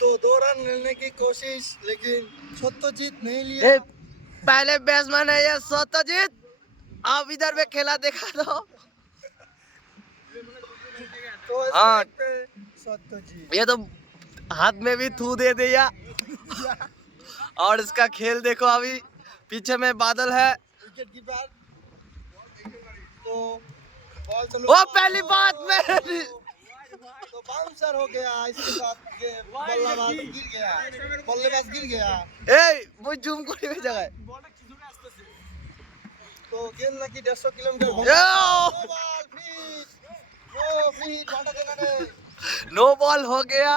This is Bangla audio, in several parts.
तो 2 रन लेने की कोशिश लेकिन सत्यजीत नहीं लिया। पहले बैट्समैन है ये सत्यजीत। आप इधर में खेला देखा दो। तो हाँ सत्यजीत ये तो हाथ में भी थू दे दिया। और इसका खेल देखो अभी पीछे में बादल है। विकेट कीपर तो बॉल चलो। वो पहली बात में तो बाउंसर हो गया। इसके साथ बल्लेबाज गिर गया। वो जूम कोई भी जगह है। तो गेंद लगी 150 किलोमीटर। नो बॉल हो गया।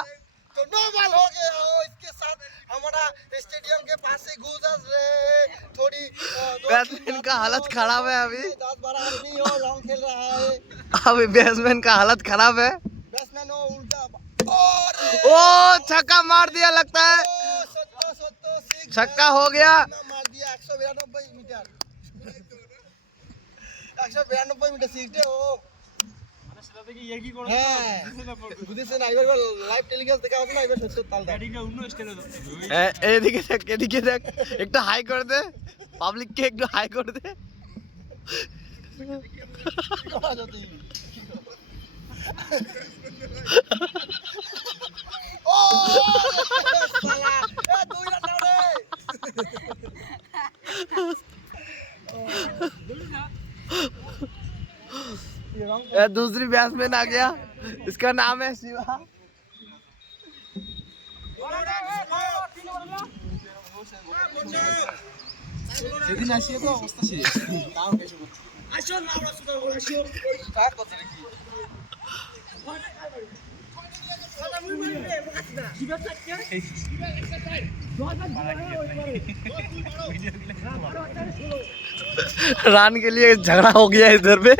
तो नो बॉल हो गया। इसके साथ हमारा स्टेडियम के पास से गुजर रहे थोड़ी बैट्समैन का हालत खराब है अभी। 10-12 आदमी और राउंड खेल रहा है। अभी बैट्समैन का हालत खराब है। बैट्समैन वो उल्टा ओ छक्का मार दिया लगता है। छक्का हो गया। मार दिया 192 मीटर। 192 मीटर सीधे हो। বিদেশে না এবার লাইভ টেলিকাস্ট দেখা হতো না এবার 70 তাল দাও অন্য স্টাইলে দাও। এদিকে দেখ একটু হাই করে দে পাবলিক কে একটু হাই করে দে। ও শালা এ 2 রান দাও রে। दूसरी बैट्समैन आ गया। इसका नाम है शिवा। সেদিন আসিয়ে তো অবস্থা শেষ। তাও বেশি করছে। আসো না আমরা সুদা আসো। কাট করতে নাকি? रन के लिए झगड़ा हो गया इधर पे।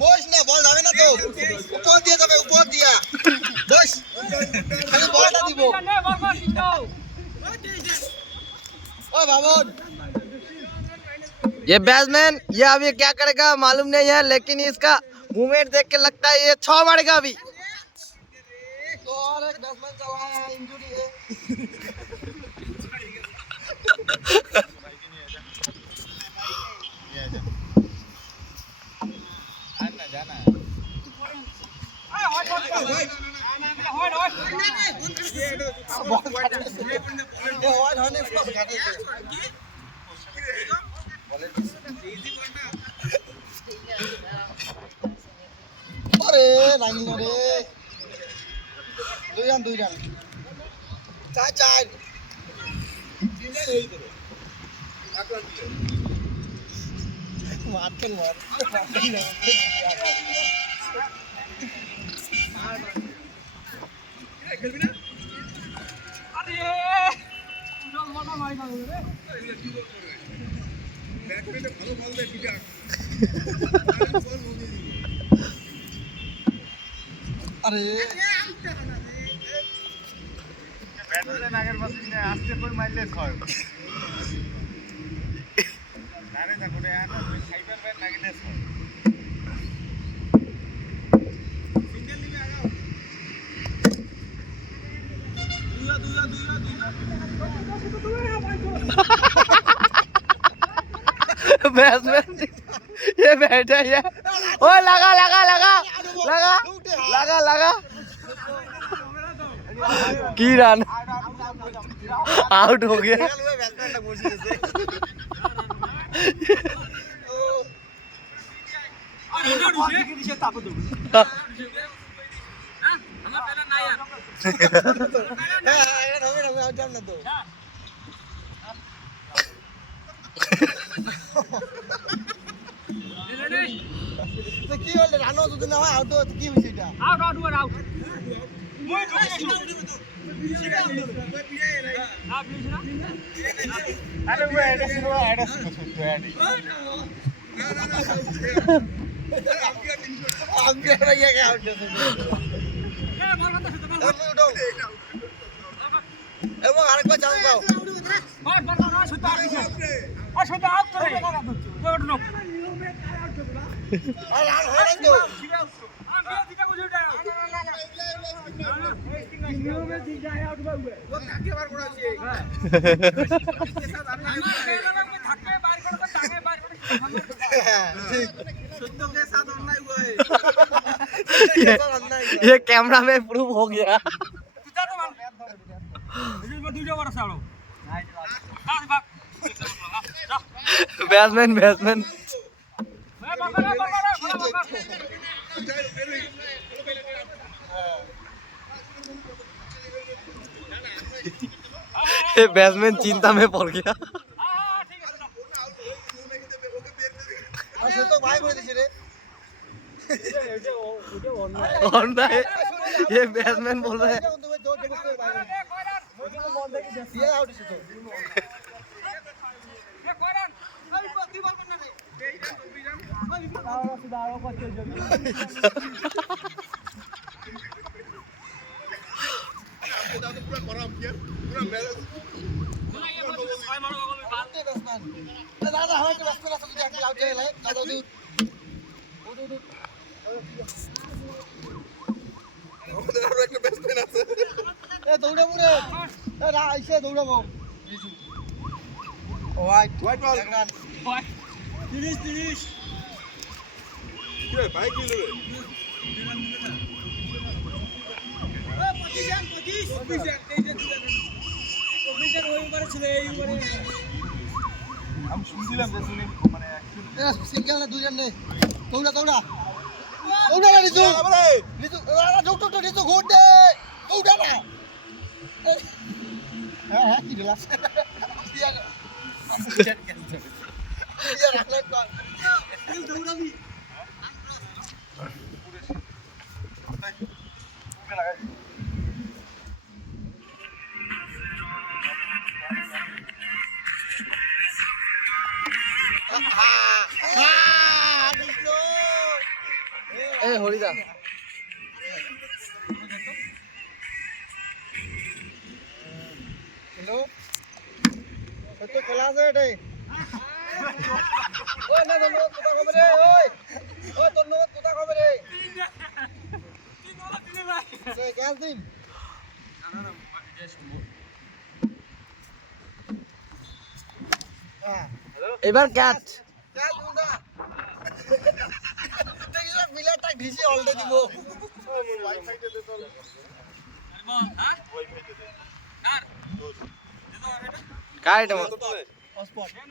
বস না বল যাবে না তো উপর দিয়ে যাবে উপর দিয়া বস খালি বলটা দিব ও বাবন। ये बैट्समैन ये अभी क्या करेगा मालूम नहीं है लेकिन इसका मूवमेंट देख के लगता है ये 6 मारेगा अभी। तो और एक बैट्समैन चला है इंजरी है। अरे लागिल रे 2 রান 4 মারতেন মার খেলবি না। আরে উজল মাথা মারি না রে। ব্যাটম্যানটা ভালো বল দেয় ঠিকঠাক। अरे बैट्समैन আগের পাশে আসতে করে মারলে ছয় আরে দেখো রে আর সাইবার ব্যাট লাগিলে ছয় সিঙ্গেল নিবে আগাও দুয়া बैट्समैन ये बैठा है। ओ लगा की रन आउट हो गया। কি হলো রানো যদি না হয় আউট কি হইছে এটা আউট মই আরে ওই এটা ছিল এবং আরেকবার চান্স দাও আর লাল হয় নাই তো ये कैमरा में प्रूफ हो गया बैट्समैन बैट्समैन ये बैट्समैन चिंता में पड़ गया সে তো ভাই করে দিছে রে और ना ये बैट्समैन बोल रहे हैं ये आउट দিছে তো দাদা হয় তো ব্যস্ত আছে যদি একটা আউট যায় দাদা দি আমাদের আরো একটা ব্যাটসম্যান আছে এ দৌড়াবো রে এ রা আইছে দৌড়াবো হোয়াইট হোয়াইট বল তিরিশ কি রে ভাই কি রে পজিশন ওই উপরে ছিল এই উপরে আমি শুনছিলাম যে তুমি মানে সিঙ্গেল না দুইজন নেই দৌড়া দৌড়া দৌড়া না রিজু রিজু আরে ঢুক ঢুক রিজু ঘুর দে দৌড়া না হ্যাঁ হ্যাঁ কি রিল্যাক্স ইয়া রাখলে কর দৌড়াবি ए हरिदा হ্যালো কত খেলা আছে এটাই ওই না তোর কোথা খবর রে ওই ওই তোর কোথা খবর রে সে গ্যাস দিন হ্যাঁ এবার ক্যাচ চল দুদা তুই সব মিলাটা ঘিসে অলদে দিব ওয়াইফাই দে তো হ্যাঁ ওয়াইফাই দে আর কাট হটস্পট